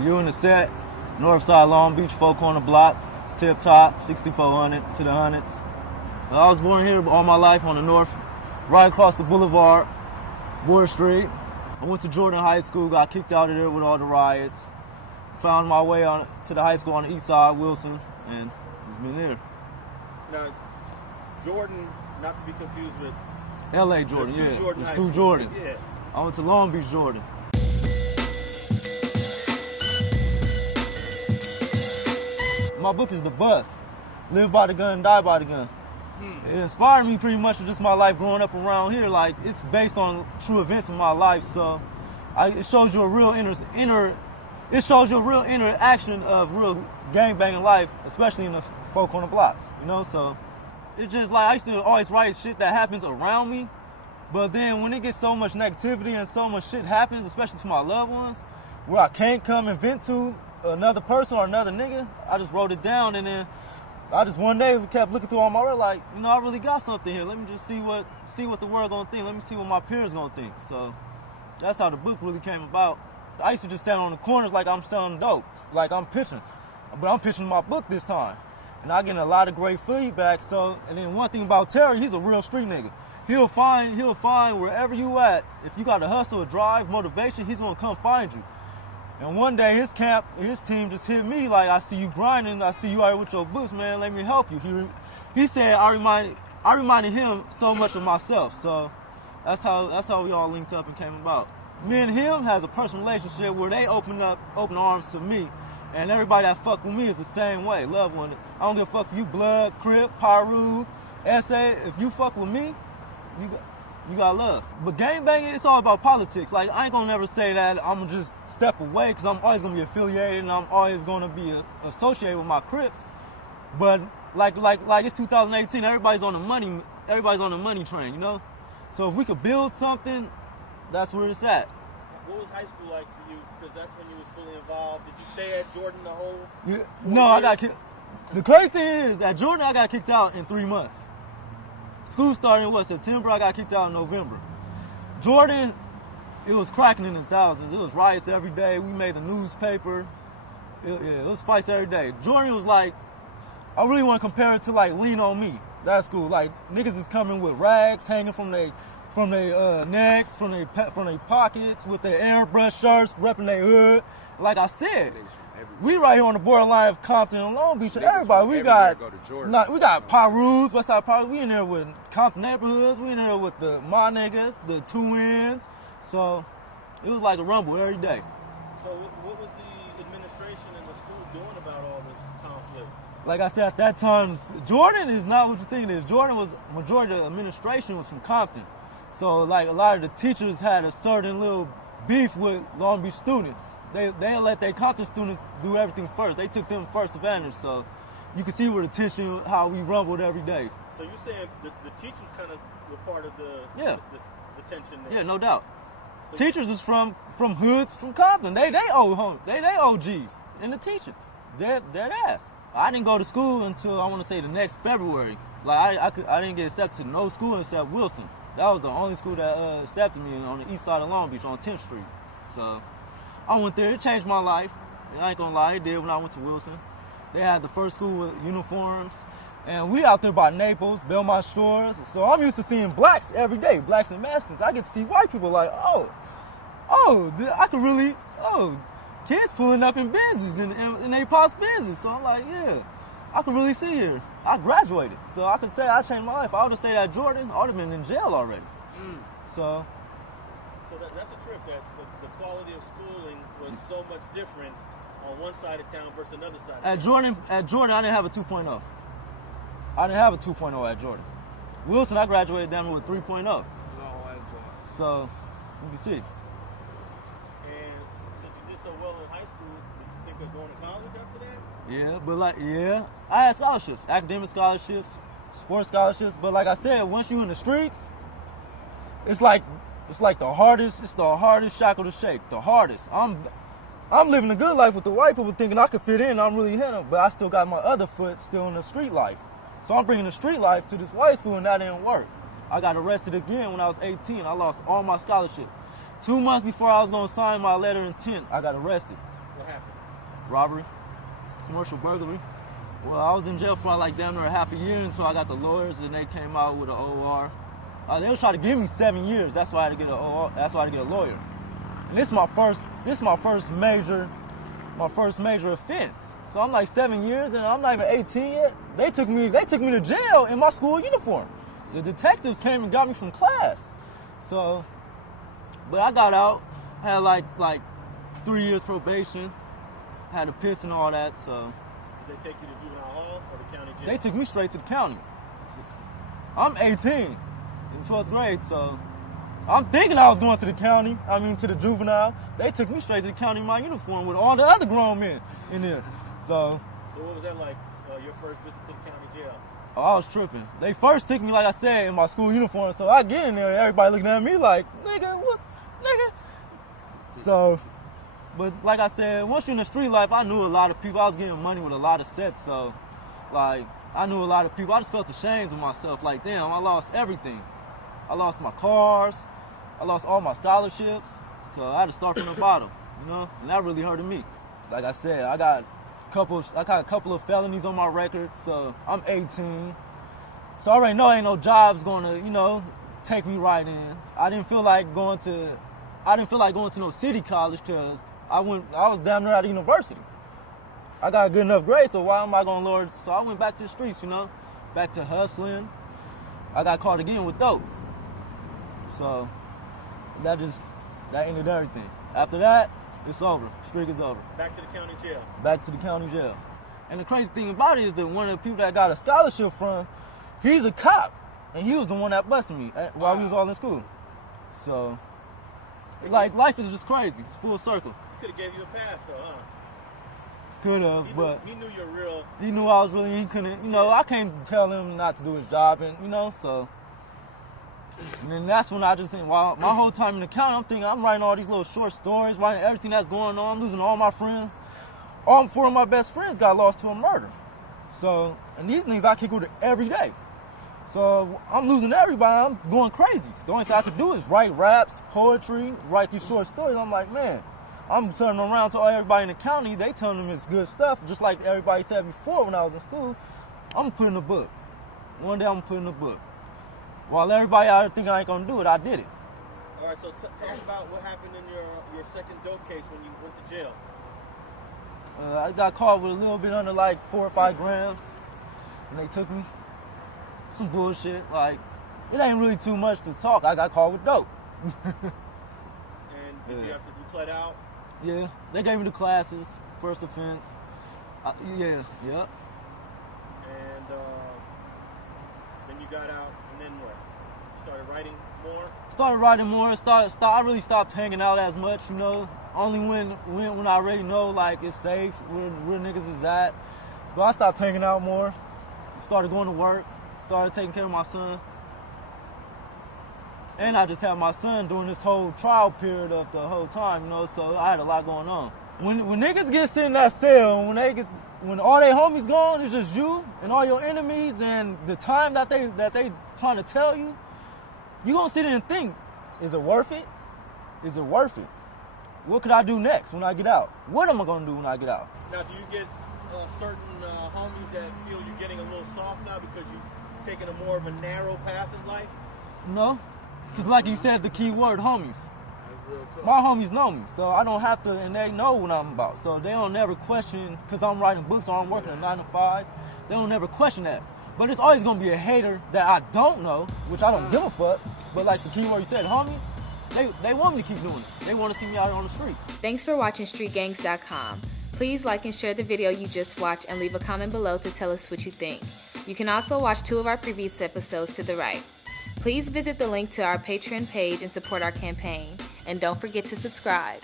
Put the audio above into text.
You in the set, Northside Long Beach, 4-corner block, tip top, 6400 to the hundreds. I was born here all my life on the north, right across the boulevard, Ward Street. I went to Jordan High School, got kicked out of there with all the riots. Found my way to the high school on the east side, Wilson, and it's been there. Now, Jordan, not to be confused with L.A. Jordan, yeah. There's two Jordans. Yeah. I went to Long Beach Jordan. My book is The Bus. Live by the gun, die by the gun. It inspired me pretty much with just my life growing up around here. Like, it's based on true events in my life, so it shows you a real interaction of real gangbanging life, especially in the 4-corner blocks, you know? So it's just like I used to always write shit that happens around me, but then when it gets so much negativity and so much shit happens, especially to my loved ones, where I can't come and vent to another person or another nigga, I just wrote it down, and then I just one day kept looking through all my work like, you know, I really got something here. Let me just see what the world gonna think. Let me see what my peers gonna think. So that's how the book really came about. I used to just stand on the corners like I'm selling dope, like I'm pitching. But I'm pitching my book this time. And I get a lot of great feedback. So, and then one thing about Terry, he's a real street nigga. He'll find wherever you at. If you got a hustle, a drive, motivation, he's gonna come find you. And one day his team just hit me like, I see you grinding, I see you out here with your books, man, let me help you. He said I reminded him so much of myself. So that's how we all linked up and came about. Me and him has a personal relationship where they open arms to me, and everybody that fuck with me is the same way. Love one. I don't give a fuck if you Blood, Crip, Pyru, SA. If you fuck with me, you got love. But gangbanging, it's all about politics. Like, I ain't gonna never say that I'm gonna just step away, because I'm always gonna be affiliated and I'm always gonna be associated with my Crips. But like it's 2018, everybody's on the money train, you know? So if we could build something, that's where it's at. What was high school like for you? Because that's when you was fully involved. Did you stay at Jordan the whole 4 years? No, I got kicked. The crazy thing is, at Jordan, I got kicked out in 3 months. School started in September, I got kicked out in November. Jordan, it was cracking in the thousands. It was riots every day. We made a newspaper. It was fights every day. Jordan was like, I really want to compare it to like Lean On Me. That school. Like, niggas is coming with rags hanging from their necks, from their pockets, with their airbrush shirts, repping their hood. Like I said, we right here on the borderline of Compton and Long Beach. Everybody, we got Pyrus, Westside Pyrus. We in there with Compton neighborhoods. We in there with my niggas, the twins. So it was like a rumble every day. So what was the administration and the school doing about all this conflict? Like I said, at that time, Jordan is not what you think it is. Majority of the administration was from Compton. So like a lot of the teachers had a certain little beef with Long Beach students. They let their Compton students do everything first. They took them first advantage. So you can see where the tension, how we rumbled every day. So you're saying the teachers kind of were part of the tension there? Yeah, no doubt. So teachers is from hoods from Compton. They OGs. And the teacher, dead ass. I didn't go to school until I want to say the next February. Like I didn't get accepted to no school except Wilson. That was the only school that accepted me on the east side of Long Beach on 10th Street. So I went there. It changed my life. And I ain't gonna lie, it did when I went to Wilson. They had the first school with uniforms. And we out there by Naples, Belmont Shores. So I'm used to seeing blacks every day, blacks and Mexicans. I get to see white people like, kids pulling up in Benzes and they pops Benzes. So I'm like, yeah, I could really see here. I graduated. So I could say I changed my life. I would have stayed at Jordan, I would have been in jail already. So that's a trip that the quality of schooling was so much different on one side of town versus another side of town. At Jordan, I didn't have a 2.0. I didn't have a 2.0 at Jordan. Wilson, I graduated down with 3.0. So you can see. And since you did so well in high school, did you think of going to college after that? I had scholarships, academic scholarships, sports scholarships. But like I said, once you're in the streets, it's like the hardest shackle to shake. The hardest. I'm living a good life with the white people thinking I could fit in. I'm really hitting, but I still got my other foot still in the street life. So I'm bringing the street life to this white school, and that didn't work. I got arrested again when I was 18. I lost all my scholarships. 2 months before I was going to sign my letter of intent, I got arrested. What happened? Robbery, commercial burglary. Well, I was in jail for like damn near a half a year until I got the lawyers, and they came out with an OR. They was trying to give me 7 years. That's why I had to get an OR. That's why I had to get a lawyer. And this is my first major offense. So I'm like 7 years, and I'm not even 18 yet. They took me to jail in my school uniform. The detectives came and got me from class. So, but I got out. Had like 3 years probation. Had to piss and all that. So. Did they take you to juvenile hall or the county jail? They took me straight to the county. I'm 18 in 12th grade, so I'm thinking I was going to the county. I mean, to the juvenile. They took me straight to the county in my uniform with all the other grown men in there. So what was that like? Your first visit to the county jail? Oh, I was tripping. They first took me, like I said, in my school uniform. So I get in there, everybody looking at me like, nigga. So. But like I said, once you're in the street life, I knew a lot of people. I was getting money with a lot of sets, so like I knew a lot of people. I just felt ashamed of myself. Like, damn, I lost everything. I lost my cars. I lost all my scholarships. So I had to start from the bottom, you know? And that really hurted me. Like I said, I got a couple of felonies on my record, so I'm 18. So I already know ain't no jobs gonna, you know, take me right in. I didn't feel like going to no city college because I was damn near out of university. I got a good enough grade, so why am I going to lower? So I went back to the streets, you know, back to hustling. I got caught again with dope. So that ended everything. After that, it's over. Streak is over. Back to the county jail. Back to the county jail. And the crazy thing about it is that one of the people that got a scholarship from, he's a cop, and he was the one that busted me while we was all in school. So, like, life is just crazy. It's full circle. Could have gave you a pass though, huh? Could have, but he knew you're real. He knew I was really. He couldn't, you know. I can't tell him not to do his job, and you know. So, and then that's when I just think, while my whole time in the county, I'm thinking I'm writing all these little short stories, writing everything that's going on. I'm losing all my friends. All 4 of my best friends got lost to a murder. So, and these things I kick with it every day. So I'm losing everybody. I'm going crazy. The only thing I could do is write raps, poetry, write these short stories. I'm like, man. I'm turning around to everybody in the county. They telling them it's good stuff, just like everybody said before when I was in school. I'm putting a book. One day I'm putting a book. While everybody out there thinking I ain't gonna do it, I did it. All right, so tell me about what happened in your second dope case when you went to jail. I got caught with a little bit under like 4 or 5 grams, and they took me. Some bullshit. Like, it ain't really too much to talk. I got caught with dope. And did you pled out? Yeah, they gave me the classes, first offense. Yeah. And then you got out, and then what? Started writing more? Started writing more. I really stopped hanging out as much, you know. Only when I already know, like, it's safe, where niggas is at. But I stopped hanging out more. Started going to work. Started taking care of my son. And I just had my son during this whole trial period of the whole time, you know, so I had a lot going on. When niggas get sit in that cell, when all their homies gone, it's just you and all your enemies and the time that they trying to tell you, you gonna sit there and think, is it worth it? Is it worth it? What could I do next when I get out? What am I gonna do when I get out? Now, do you get certain homies that feel you're getting a little soft now because you've taken a more of a narrow path in life? No. Because like you said, the key word, homies. My homies know me, so I don't have to, and they know what I'm about. So they don't never question, because I'm writing books or I'm working a 9 to 5, they don't never question that. But it's always going to be a hater that I don't know, which I don't give a fuck. But like the key word you said, homies, they want me to keep doing it. They want to see me out on the street. Thanks for watching StreetGangs.com. Please like and share the video you just watched and leave a comment below to tell us what you think. You can also watch 2 of our previous episodes to the right. Please visit the link to our Patreon page and support our campaign. And don't forget to subscribe.